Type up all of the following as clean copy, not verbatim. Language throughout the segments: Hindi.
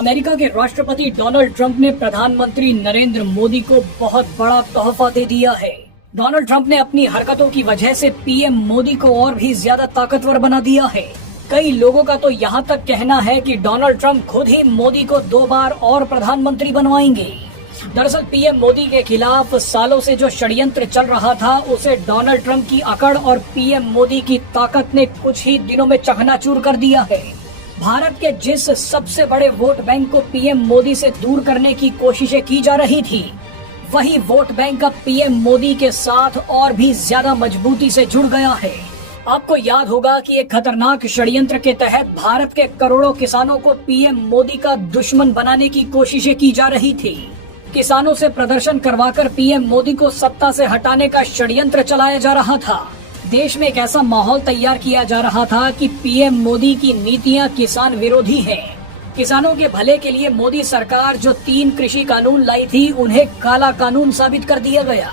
अमेरिका के राष्ट्रपति डोनाल्ड ट्रंप ने प्रधानमंत्री नरेंद्र मोदी को बहुत बड़ा तोहफा दे दिया है। डोनाल्ड ट्रंप ने अपनी हरकतों की वजह से पीएम मोदी को और भी ज्यादा ताकतवर बना दिया है। कई लोगों का तो यहाँ तक कहना है कि डोनाल्ड ट्रंप खुद ही मोदी को 2 बार और प्रधानमंत्री बनवाएंगे। दरअसल पीएम मोदी के खिलाफ सालों से जो षड्यंत्र चल रहा था, उसे डोनाल्ड ट्रंप की अकड़ और पीएम मोदी की ताकत ने कुछ ही दिनों में चकनाचूर कर दिया है। भारत के जिस सबसे बड़े वोट बैंक को पीएम मोदी से दूर करने की कोशिशें की जा रही थी, वही वोट बैंक अब पीएम मोदी के साथ और भी ज्यादा मजबूती से जुड़ गया है। आपको याद होगा कि एक खतरनाक षड्यंत्र के तहत भारत के करोड़ों किसानों को पीएम मोदी का दुश्मन बनाने की कोशिशें की जा रही थी। किसानों से प्रदर्शन करवाकर पीएम मोदी को सत्ता से हटाने का षड्यंत्र चलाया जा रहा था। देश में एक ऐसा माहौल तैयार किया जा रहा था कि पीएम मोदी की नीतियां किसान विरोधी हैं। किसानों के भले के लिए मोदी सरकार जो 3 कृषि कानून लाई थी, उन्हें काला कानून साबित कर दिया गया।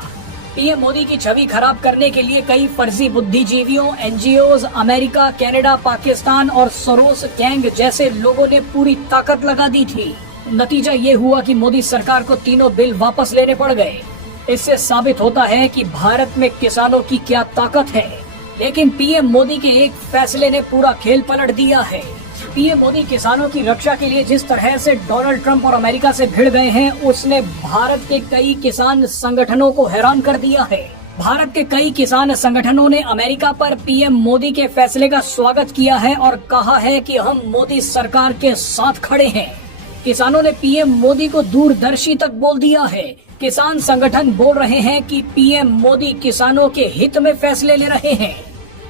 पीएम मोदी की छवि खराब करने के लिए कई फर्जी बुद्धिजीवियों, एनजीओज, अमेरिका, कनाडा, पाकिस्तान और सोरोस गैंग जैसे लोगों ने पूरी ताकत लगा दी थी। नतीजा ये हुआ कि मोदी सरकार को तीनों बिल वापस लेने पड़ गए। इससे साबित होता है कि भारत में किसानों की क्या ताकत है। लेकिन पीएम मोदी के एक फैसले ने पूरा खेल पलट दिया है। पीएम मोदी किसानों की रक्षा के लिए जिस तरह से डोनाल्ड ट्रंप और अमेरिका से भिड़ गए हैं, उसने भारत के कई किसान संगठनों को हैरान कर दिया है। भारत के कई किसान संगठनों ने अमेरिका पर पीएम मोदी के फैसले का स्वागत किया है और कहा है कि हम मोदी सरकार के साथ खड़े हैं। किसानों ने पीएम मोदी को दूरदर्शी तक बोल दिया है। किसान संगठन बोल रहे हैं कि पीएम मोदी किसानों के हित में फैसले ले रहे हैं।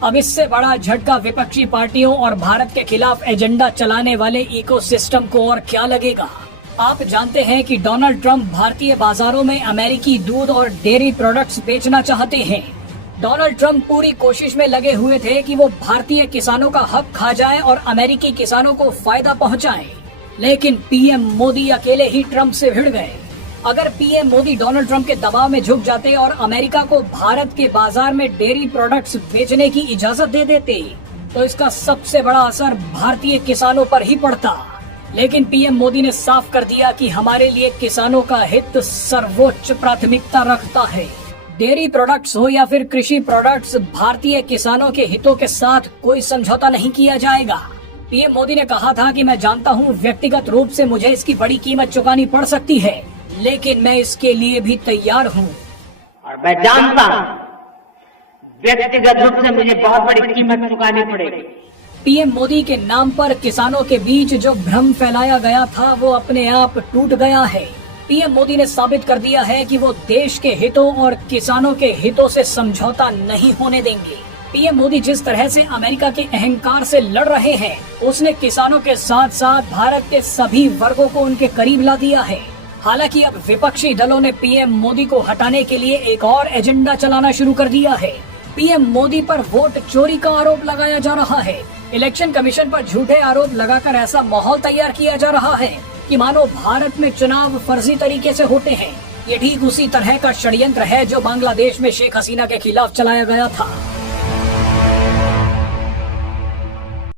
अब इससे बड़ा झटका विपक्षी पार्टियों और भारत के खिलाफ एजेंडा चलाने वाले इकोसिस्टम को और क्या लगेगा। आप जानते हैं कि डोनाल्ड ट्रंप भारतीय बाजारों में अमेरिकी दूध और डेयरी प्रोडक्ट्स बेचना चाहते हैं। डोनाल्ड ट्रंप पूरी कोशिश में लगे हुए थे कि वो भारतीय किसानों का हक खा जाए और अमेरिकी किसानों को फायदा पहुंचाएं। लेकिन पीएम मोदी अकेले ही ट्रंप से भिड़ गए। अगर पीएम मोदी डोनाल्ड ट्रंप के दबाव में झुक जाते और अमेरिका को भारत के बाजार में डेयरी प्रोडक्ट्स बेचने की इजाजत दे देते, तो इसका सबसे बड़ा असर भारतीय किसानों पर ही पड़ता। लेकिन पीएम मोदी ने साफ कर दिया कि हमारे लिए किसानों का हित सर्वोच्च प्राथमिकता रखता है। डेयरी प्रोडक्ट्स हो या फिर कृषि प्रोडक्ट्स, भारतीय किसानों के हितों के साथ कोई समझौता नहीं किया जाएगा। पीएम मोदी ने कहा था कि मैं जानता हूं व्यक्तिगत रूप से मुझे इसकी बड़ी कीमत चुकानी पड़ सकती है, लेकिन मैं इसके लिए भी तैयार हूं। और मैं जानता हूं व्यक्तिगत रूप से मुझे बहुत बड़ी कीमत चुकानी पड़ेगी। पीएम मोदी के नाम पर किसानों के बीच जो भ्रम फैलाया गया था, वो अपने आप टूट गया है। पीएम मोदी ने साबित कर दिया है कि वो देश के हितों और किसानों के हितों से समझौता नहीं होने देंगे। पीएम मोदी जिस तरह से अमेरिका के अहंकार से लड़ रहे हैं, उसने किसानों के साथ साथ भारत के सभी वर्गों को उनके करीब ला दिया है। हालांकि अब विपक्षी दलों ने पीएम मोदी को हटाने के लिए एक और एजेंडा चलाना शुरू कर दिया है। पीएम मोदी पर वोट चोरी का आरोप लगाया जा रहा है। इलेक्शन कमीशन पर झूठे आरोप लगाकर ऐसा माहौल तैयार किया जा रहा है कि मानो भारत में चुनाव फर्जी तरीके से होते हैं। ये ठीक उसी तरह का षड्यंत्र है जो बांग्लादेश में शेख हसीना के खिलाफ चलाया गया था।